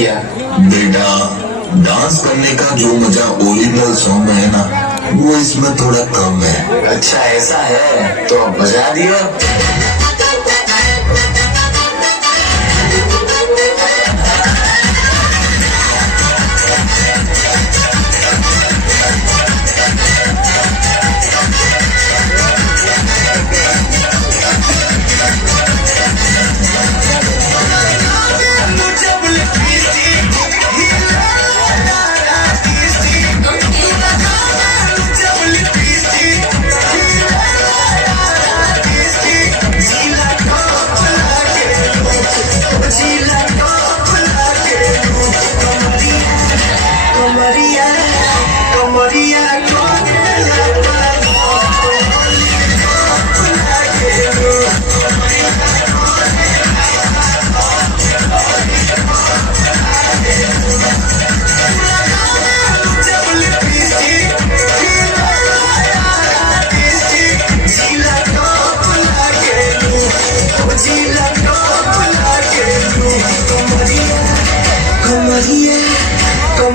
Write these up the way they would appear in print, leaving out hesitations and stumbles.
किया। बेटा, डांस करने का जो मजा ओरिजिनल सॉन्ग में है ना, वो इसमें थोड़ा कम है। अच्छा ऐसा है, तो अब बजा दियो।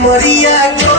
Maria,